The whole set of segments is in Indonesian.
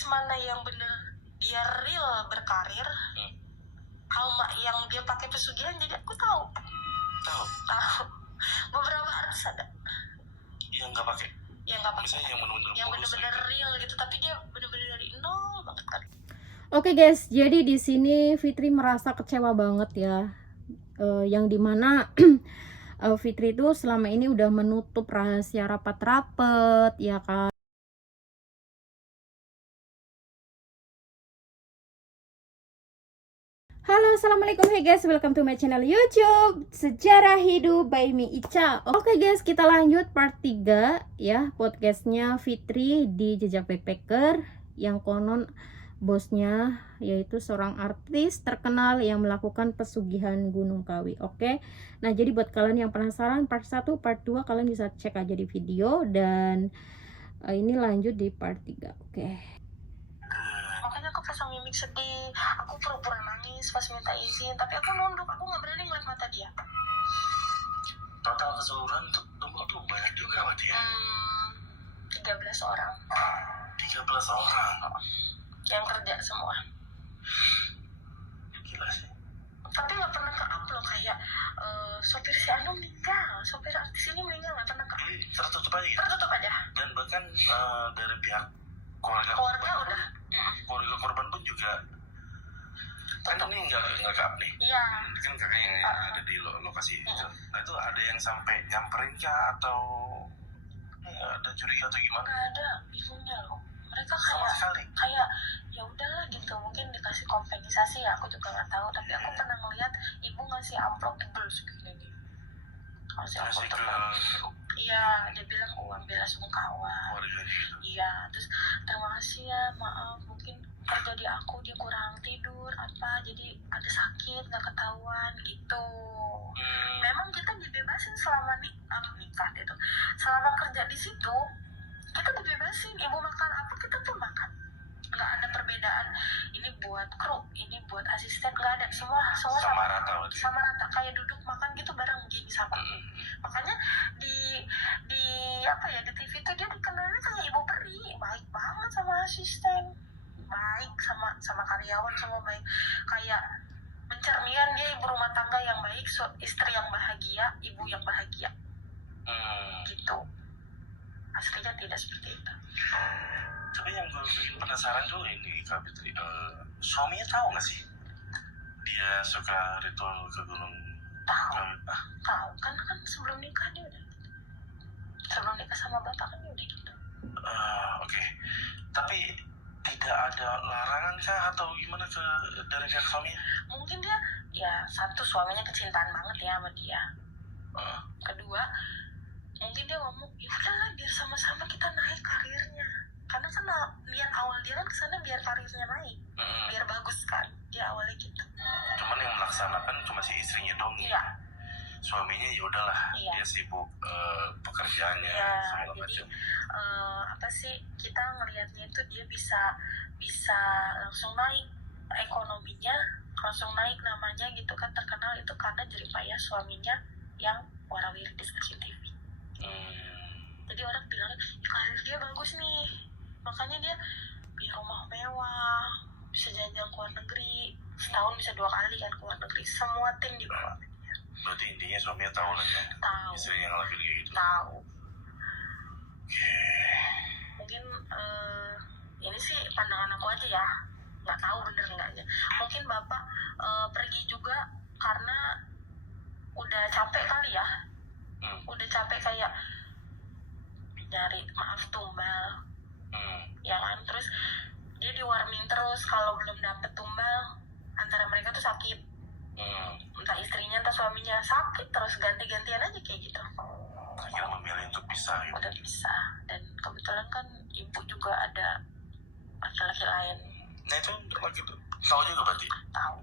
artis mana yang bener dia real berkarir, sama yang dia pakai pesugihan. Jadi aku tahu beberapa artis ada yang nggak pakai, misalnya yang bener-bener real gitu, tapi dia bener-bener dari nol banget kan. Oke guys, jadi di sini Fitri merasa kecewa banget ya, yang dimana Fitri itu selama ini udah menutup rahasia rapat-rapat ya kan. Halo, assalamualaikum, hey guys, welcome to my channel YouTube Sejarah Hidup by Mi Ica. Oke guys, kita lanjut part 3 ya, podcastnya Fitri di Jejak Backpacker, yang konon bosnya yaitu seorang artis terkenal yang melakukan pesugihan Gunung Kawi. Oke, nah jadi buat kalian yang penasaran part 1, part 2 kalian bisa cek aja di video, dan ini lanjut di part 3. Oke. Makanya aku pasang mimik sedih, aku pura-pura nangis pas minta izin, tapi aku nunduk, aku nggak berani ngeliat mata dia. Total keseluruhan tumbuk tuh banyak juga berarti ya? 13 orang. 13 orang? Yang kerja semua. Gila sih. Tapi nggak pernah ke-up loh, kayak sopir si Anu meninggal, sopir artis ini meninggal, nggak pernah ke-up. Tertutup aja gitu? Tertutup aja. Dan bahkan dari pihak keluarga udah. Keluarga korban pun juga kan ini nggak ke-up nih. Iya. Kan kakak yang ada di lokasi itu. Nah itu ada yang sampai nyamperin kah atau ada curiga atau gimana? Nggak ada, ibunya loh. Mereka sama sekali kayak ya udahlah gitu, mungkin dikasih kompensasi ya, aku juga nggak tahu. Tapi aku pernah ngeliat ibu ngasih amplop tebel segini nih. Ngasih tebel. Iya, dia bilang uang bela sungkawa. Iya, terus terima kasih ya, maaf mungkin kerja di aku dia kurang tidur apa, jadi ada sakit nggak ketahuan gitu. Memang kita dibebasin selama nikah itu, selama kerja di situ kita dibebasin, ibu makan apa kita pun makan, nggak ada perbedaan ini buat kru, ini buat asisten, nggak ada, semua sama rata, kayak duduk makan gitu bareng gini sama. Makanya di apa ya, di TV itu dia dikenalnya kayak ibu peri, baik banget sama asisten, baik sama karyawan, semua baik, kayak mencerminkan dia ibu rumah tangga yang baik, istri yang bahagia, ibu yang bahagia gitu. Aslinya tidak seperti itu. Tapi yang gue bikin penasaran tuh ini Kak Fitri, suaminya tahu nggak sih dia suka ritual ke gunung? Tahu kan sebelum nikah dia udah gitu. Sebelum nikah sama bapak kan dia udah gitu. Oke. Tapi tidak ada larangan kah atau gimana dari pihak suaminya? Mungkin dia ya, satu, suaminya kecintaan banget ya sama dia. Kedua, mungkin dia ngomong ya udahlah biar sama-sama kita naik karirnya, karena kan niat awal dia kan kesana biar karirnya naik, biar bagus kan, dia awalnya gitu. Cuman yang melaksanakan cuma si istrinya dong. Iya. Suaminya ya udahlah, dia sibuk pekerjaannya segala macam. Apa sih, kita ngelihatnya itu dia bisa langsung naik ekonominya, langsung naik namanya gitu kan, terkenal itu karena jeripaya suaminya yang warawiri di stasiun TV. Jadi orang bilang karir dia bagus nih, makanya dia punya rumah mewah, bisa jalan-jalan ke luar negeri, setahun bisa 2 kali kan ke luar negeri, semua tim dibawa. Berarti intinya suaminya tahu lah ya, tahu istrinya ngelakuin kayak gitu. Tahu. Mungkin ini sih pandangan aku aja ya, nggak tahu bener enggaknya. Mungkin bapak pergi juga karena udah capek kali ya, udah capek kayak nyari tumbal, ya kan. Terus dia di warning terus, kalau belum dapet tumbal antara mereka tuh sakit, entah istrinya entah suaminya sakit terus, ganti-gantian aja kayak gitu. Akhirnya memilih untuk pisah gitu. Udah pisah, dan kebetulan kan ibu juga ada laki-laki lain. Nah itu lagi tahu juga berarti? Tahu.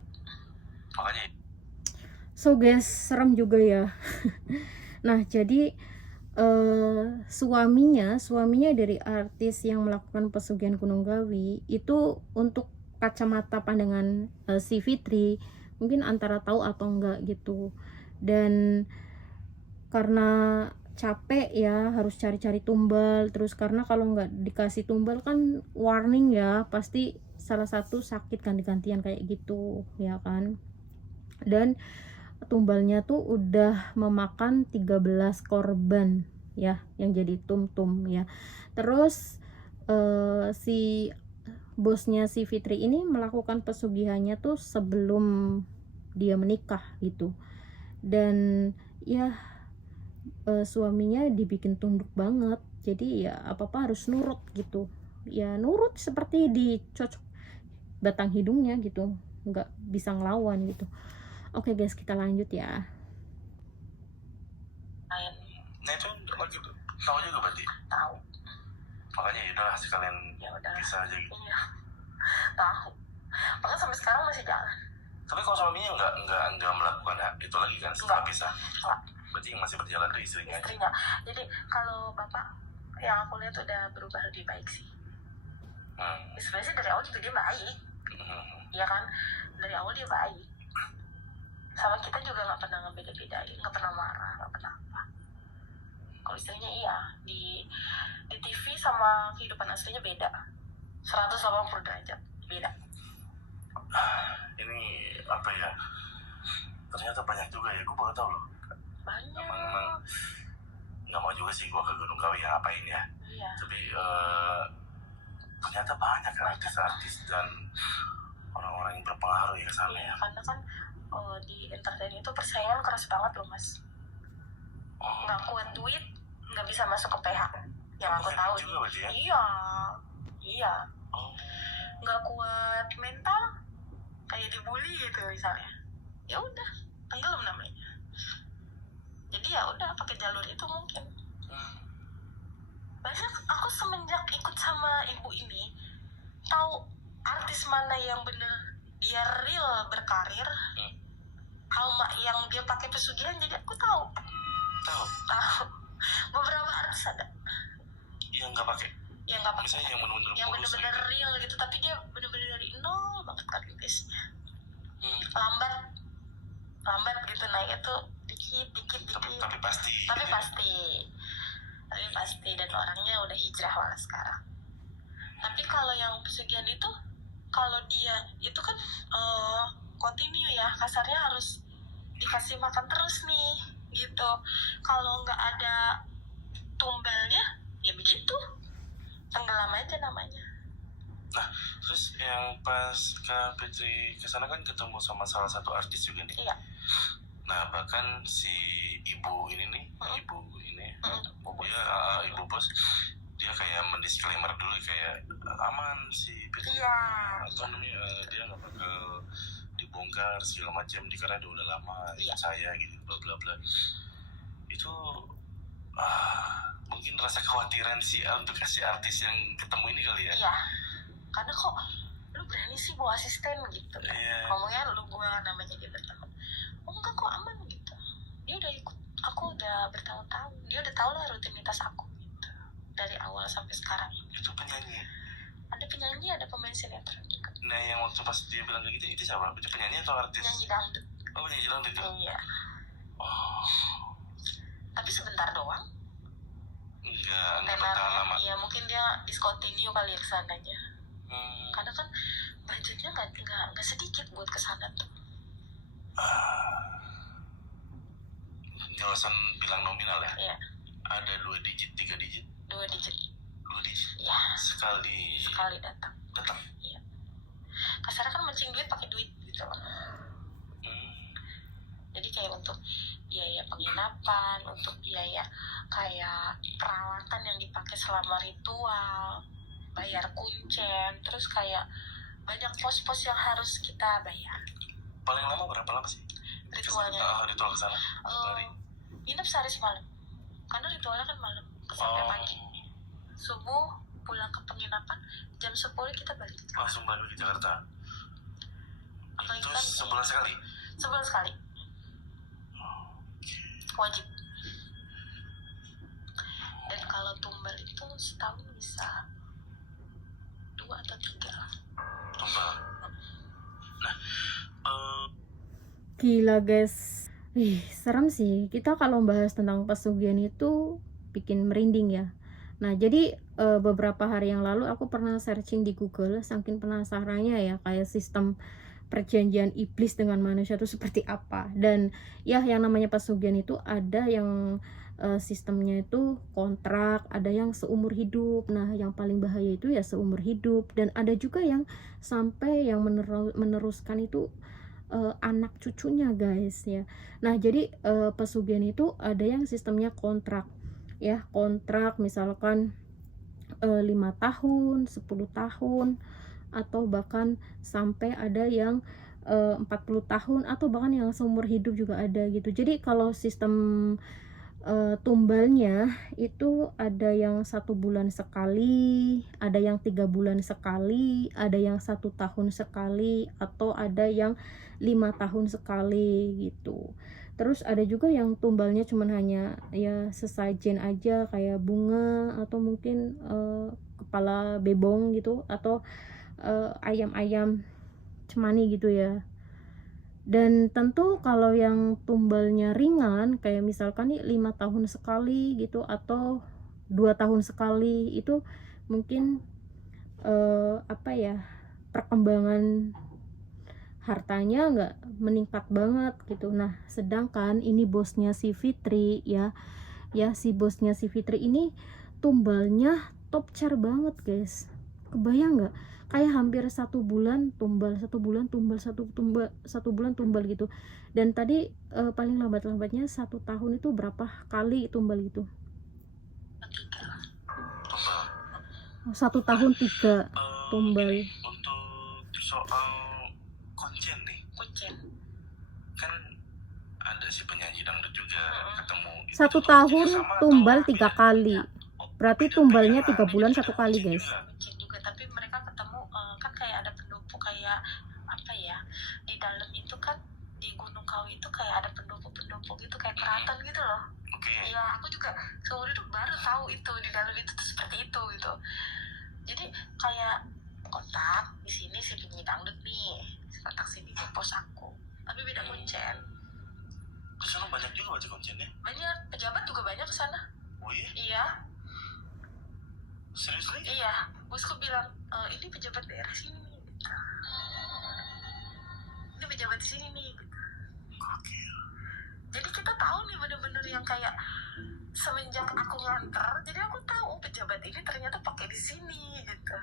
Makanya. So guys, serem juga ya. Nah jadi suaminya dari artis yang melakukan pesugihan Gunung Kawi itu, untuk kacamata pandangan si Fitri mungkin antara tahu atau enggak gitu. Dan karena capek ya, harus cari-cari tumbal terus, karena kalau nggak dikasih tumbal kan warning ya, pasti salah satu sakit ganti-gantian kayak gitu ya kan. Dan tumbalnya tuh udah memakan 13 korban ya yang jadi tum-tum ya. Terus si bosnya si Fitri ini melakukan pesugihannya tuh sebelum dia menikah gitu. Dan ya suaminya dibikin tunduk banget, jadi ya apa-apa harus nurut gitu ya, nurut seperti dicocok batang hidungnya gitu, nggak bisa ngelawan gitu. Oke guys, kita lanjut ya. Nah itu lagi tahu juga berarti. Tahu. Makanya yaudah sekalian Ya udah. bisa aja gitu. Iya. Tahu. Makanya sampai sekarang masih jalan. Tapi kalau suaminya nggak melakukan itu lagi kan setelah pisah. Enggak. Berarti yang masih berjalan tuh istrinya. Istrinya. Jadi kalau bapak yang aku lihat udah berubah lebih baik sih. Sebenarnya sih dari awal juga dia baik. Iya kan? Dari awal dia baik. Sama kita juga nggak pernah ngebeda-bedain, nggak pernah marah, nggak pernah apa. Kalau istrinya iya, di TV sama kehidupan aslinya beda, 180 derajat beda. Ini apa ya? Ternyata banyak juga ya, gue baru tahu loh. Banyak. Emang nggak mau juga sih gue ke Gunung Kawi ngapain ya. Iya. Tapi ternyata banyak artis-artis dan orang-orang yang berpengaruh ya sana Iya, ya. karena kan di entertain itu persaingan keras banget loh mas. Nggak kuat duit, nggak bisa masuk ke PH. Yang aku tahu juga berarti ya? Iya. Nggak kuat mental, kayak dibully gitu misalnya. Ya udah, tenggelam namanya. Jadi ya udah pakai jalur itu mungkin. Banyak aku semenjak ikut sama ibu ini tahu artis mana yang bener dia real berkarir, sama yang dia pakai pesugihan. Jadi aku tahu beberapa artis ada yang nggak pakai. Yang nggak pakai. Misalnya yang bener-bener real gitu, tapi dia bener-bener dari nol banget kan guysnya. Lambat gitu naik itu dikit. Tapi pasti. Tapi pasti dan orangnya udah hijrah malah sekarang. Tapi kalau yang pesugihan itu, kalau dia itu kan continue ya, kasarnya harus dikasih makan terus nih gitu. Kalau nggak ada tumbalnya ya begitu, tenggelam aja namanya. Nah terus yang pas Kak Fitri kesana kan ketemu sama salah satu artis juga nih. Iya. Nah bahkan si ibu ini nih, ibu bos, dia kayak mendisklaimer dulu kayak aman si Fitri. Iya. Atau namanya dia nggak bakal dibongkar segala macam, karena dia udah lama ikut saya gitu, bla bla bla. Itu mungkin rasa kekhawatiran sih untuk kasih artis yang ketemu ini kali ya. Iya. Karena kok lu berani sih bawa asisten gitu. Iya. Ngomongnya lu gua namanya dia berteman. Oh enggak kok aman gitu. Dia udah ikut aku udah bertahun-tahun. Dia udah tahu lah rutinitas aku gitu. Dari awal sampai sekarang. Itu penyanyi. Ada penyanyi, ada pemain sinetron juga. Nah yang waktu pas dia bilang kayak gitu, itu siapa? Itu penyanyi atau artis? Penyanyi dangdut. Oh penyanyi dangdut itu? Iya. Oh. Tapi sebentar doang. Enggak bertahan lama. Iya mungkin dia discontinue kali ya kesananya. Karena kan budgetnya nggak sedikit buat kesana tuh. Nggak usah bilang nominal ya? Iya. Ada 2 digit, 3 digit? 2 digit. 2 digit? Iya. Sekali datang. Iya. Kasarnya kan mancing duit pakai duit gitu loh. Jadi kayak untuk biaya penginapan, untuk biaya kayak perawatan yang dipakai selama ritual, bayar kuncen, terus kayak banyak pos-pos yang harus kita bayar. Paling lama berapa lama sih? Ritualnya? Ritual kesana? Nginep sehari semalam. Karena ritualnya kan malam, sampai pagi. Subuh pulang ke penginapan, jam 10 kita balik. Langsung balik ke Jakarta? Apalagi itu kan, sebulan sekali? Sebulan sekali. Wajib. Dan kalau tumbal itu setahun bisa 2 atau 3 lah. Tumbal. Nah, gila guys, Serem sih. Kita kalau bahas tentang pesugihan itu bikin merinding ya. Nah, jadi beberapa hari yang lalu aku pernah searching di Google, saking penasarannya ya, kayak sistem perjanjian iblis dengan manusia itu seperti apa. Dan ya, yang namanya pesugihan itu ada yang sistemnya itu kontrak, ada yang seumur hidup. Nah, yang paling bahaya itu ya seumur hidup, dan ada juga yang sampai yang meneruskan itu anak cucunya guys ya. Nah, jadi pesugihan itu ada yang sistemnya kontrak ya, kontrak misalkan 5 tahun, 10 tahun, atau bahkan sampai ada yang 40 tahun, atau bahkan yang seumur hidup juga ada gitu. Jadi kalau sistem tumbalnya itu ada yang 1 bulan sekali, ada yang 3 bulan sekali, ada yang 1 tahun sekali, atau ada yang 5 tahun sekali gitu. Terus ada juga yang tumbalnya cuman hanya ya sesajen aja, kayak bunga atau mungkin kepala bebong gitu, atau ayam-ayam cemani gitu ya. Dan tentu kalau yang tumbalnya ringan, kayak misalkan nih 5 tahun sekali gitu, atau 2 tahun sekali, itu mungkin apa ya, perkembangan hartanya nggak meningkat banget gitu. Nah, sedangkan ini bosnya si Fitri ya, si bosnya si Fitri ini tumbalnya top char banget guys. Kebayang nggak? Kayak hampir 1 bulan tumbal, 1 bulan tumbal, 1 bulan tumbal gitu. Dan tadi paling lambatnya 1 tahun itu berapa kali tumbal gitu? 1 tahun 3 tumbal. Untuk soal kuncen nih, kan ada si penyanyi dangdut juga ketemu 1 tahun tumbal 3 kali. Berarti tumbalnya 3 bulan 1 kali guys. Juga, tapi mereka ketemu kan kayak ada pendopo, kayak apa ya, di dalam itu kan, di Gunung Kawi itu kayak ada pendopo gitu, kayak keraton gitu loh. Ya, aku juga seumur hidup baru tahu itu di dalam itu tuh seperti itu gitu. Jadi kayak kotak di sini si penyanyi dangdut nih, kotak sini di pos aku, tapi beda kuncen. Di sana banyak juga baca kuncennya. Banyak, pejabat juga banyak ke sana. Oh iya? Iya. Serius nih? Iya, bosku bilang ini pejabat daerah sini nih gitu. Ini pejabat di sini nih gitu. Jadi kita tahu nih bener-bener yang kayak semenjak aku nganter, jadi aku tahu pejabat ini ternyata pakai di sini gitu.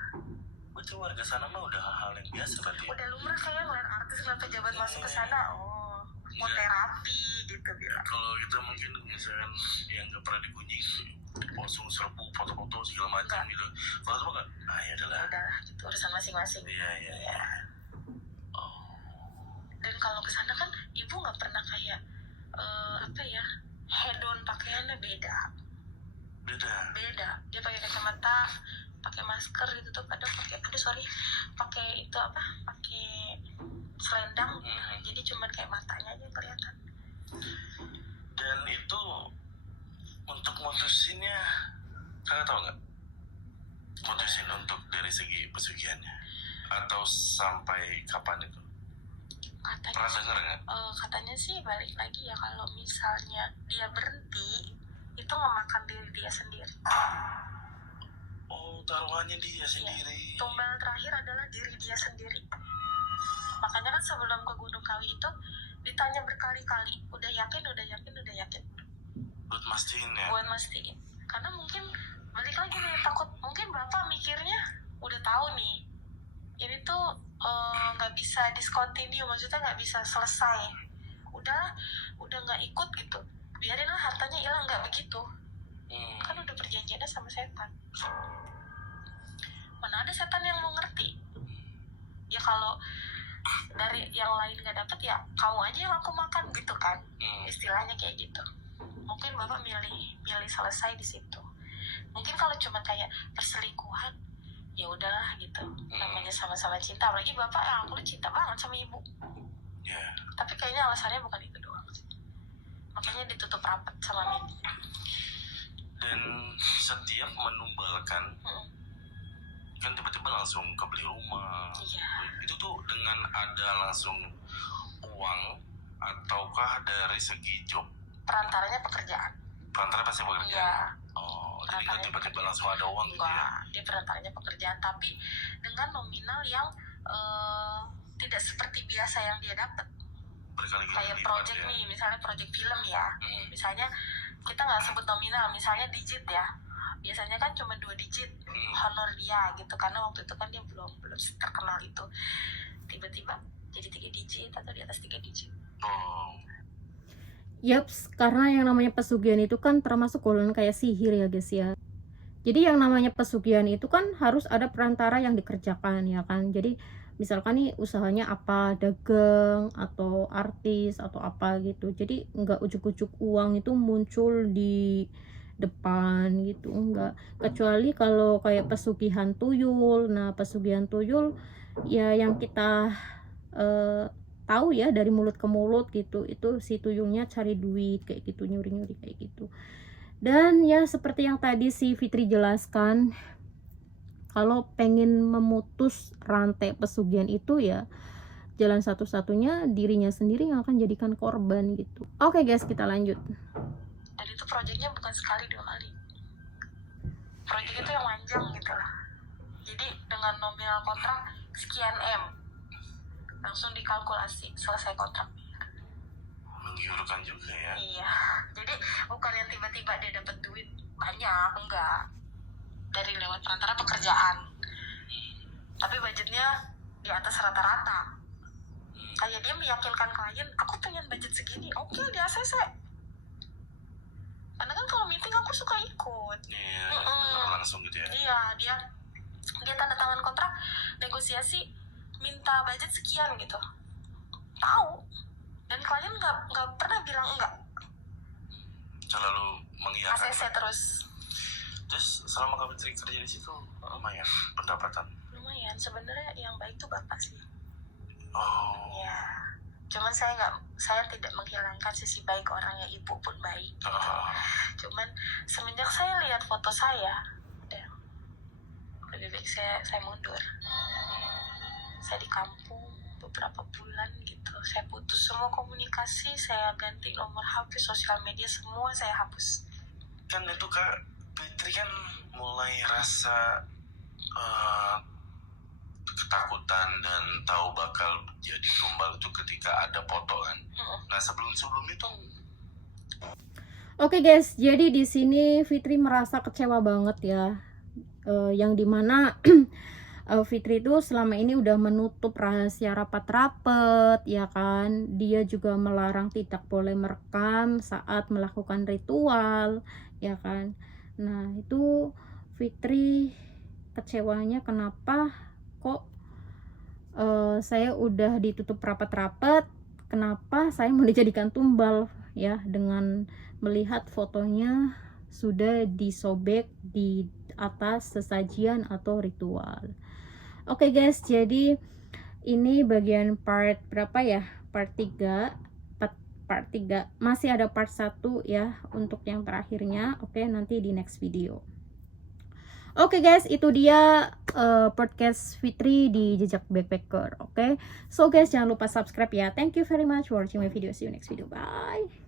Berarti warga sana mah udah hal yang biasa berarti. Udah lumrah kayak ngeliat artis, ngeliat pejabat masuk ke sana, oh mau terapi gitu bilang. Kalau kita mungkin misalkan yang gak pernah dikunjungi, langsung serbu foto-foto segala macam gitu. Kalau itu kan, ya udahlah gitu, urusan masing-masing. Iya. Dan kalau ke sana kan ibu nggak pernah kayak apa ya, hedon pakaiannya beda. Dia pakai kacamata, pakai masker gitu tuh, kadang pakai itu apa, pakai selendang. Jadi cuman kayak matanya aja kelihatan. Dan itu untuk mutusinnya, kalian tahu nggak? Mutusin untuk dari segi pesugihannya, atau sampai kapan itu? Pernah dengar nggak? Katanya sih balik lagi ya, kalau misalnya dia berhenti itu memakan diri dia sendiri. Oh, taruhannya dia sendiri. Tumbal terakhir adalah diri dia sendiri. Makanya kan sebelum ke Gunung Kawi itu ditanya berkali-kali, udah yakin. Buat mastiin ya? Buat mastiin. Karena mungkin balik lagi nih, takut mungkin bapak mikirnya udah tahu nih, ini tuh nggak bisa discontinue, maksudnya nggak bisa selesai. Udah nggak ikut gitu, biarinlah hartanya hilang, nggak begitu. Kan udah perjanjiannya sama setan. Mana ada setan yang mau ngerti? Ya kalau dari yang lain nggak dapet, ya kamu aja yang aku makan gitu kan, istilahnya kayak gitu. Mungkin bapak milih selesai di situ. Mungkin kalau cuma kayak perselingkuhan, ya udahlah gitu, namanya sama-sama cinta. Apalagi bapak yang aku cinta banget sama ibu. Tapi kayaknya alasannya bukan itu doang, makanya ditutup rapat sama Mimi. Dan setiap menumbalkan kan tiba-tiba langsung kebeli rumah. Itu tuh dengan ada langsung uang ataukah dari segi job? Perantaranya pekerjaan. Perantara pasti pekerjaan? Iya. Oh, jadi nggak tiba-tiba langsung ada uang gitu ya? Enggak, dia perantaranya pekerjaan, tapi dengan nominal yang tidak seperti biasa yang dia dapat. Kayak project ya? nih, misalnya project film ya. Misalnya kita nggak sebut nominal, misalnya digit ya. Biasanya kan cuma 2 digit honor dia gitu, karena waktu itu kan dia belum terkenal itu. Tiba-tiba jadi 3 digit atau di atas 3 digit. Yaps, karena yang namanya pesugihan itu kan termasuk golongan kayak sihir ya guys ya. Jadi yang namanya pesugihan itu kan harus ada perantara yang dikerjakan ya kan. Jadi misalkan nih usahanya apa, dagang atau artis atau apa gitu. Jadi nggak ujuk-ujuk uang itu muncul di depan gitu, enggak. Kecuali kalau kayak pesugihan tuyul. Nah pesugihan tuyul ya yang kita tahu ya dari mulut ke mulut gitu, itu si tuyulnya cari duit kayak gitu, nyuri-nyuri kayak gitu. Dan ya seperti yang tadi si Fitri jelaskan, kalau pengen memutus rantai pesugihan itu ya jalan satu-satunya dirinya sendiri yang akan jadikan korban gitu. Oke guys, kita lanjut. Dan itu proyeknya bukan sekali 2 kali. Proyek itu yang panjang gitu lah. Jadi dengan nominal kontrak sekian M, langsung dikalkulasi selesai kontrak. Menggiurkan juga ya? Iya, jadi bukan yang tiba-tiba dia dapat duit banyak, enggak. Dari lewat perantara pekerjaan. Tapi budgetnya di atas rata-rata. Kayak dia meyakinkan klien, aku pengen budget segini, oke di ACC. Karena kan kalau meeting aku suka ikut. Iya, langsung gitu ya? Iya, dia tanda tangan kontrak, negosiasi, minta budget sekian gitu. Tahu. Dan klien nggak pernah bilang enggak. Selalu mengiyakan. ACC terus. Terus selama Kak Fitri kerja di situ lumayan pendapatan? Lumayan, sebenarnya yang baik tuh bapak sih. Oh. Ya, cuman saya tidak menghilangkan sisi baik orangnya, ibu pun baik. Cuman semenjak saya lihat foto saya, lebih baik saya mundur. Saya di kampung beberapa bulan gitu, saya putus semua komunikasi, saya ganti nomor HP, sosial media semua saya hapus. Kan itu Kak Fitri kan mulai rasa ketakutan dan tahu bakal jadi tumbal itu ketika ada foto kan. Nah sebelum itu. Oke guys, jadi di sini Fitri merasa kecewa banget ya, yang dimana Fitri itu selama ini udah menutup rahasia rapat-rapat ya kan. Dia juga melarang tidak boleh merekam saat melakukan ritual ya kan. Nah itu Fitri kecewanya kenapa kok saya udah ditutup rapat-rapat, kenapa saya mau dijadikan tumbal ya, dengan melihat fotonya sudah disobek di atas sesajian atau ritual. Oke guys, jadi ini bagian part berapa ya? Part 3. Masih ada part 1 ya untuk yang terakhirnya. Oke, nanti di next video. Oke guys, itu dia podcast Fitri di Jejak Backpacker. Oke, so guys jangan lupa subscribe ya. Thank you very much for watching my video. See you next video. Bye.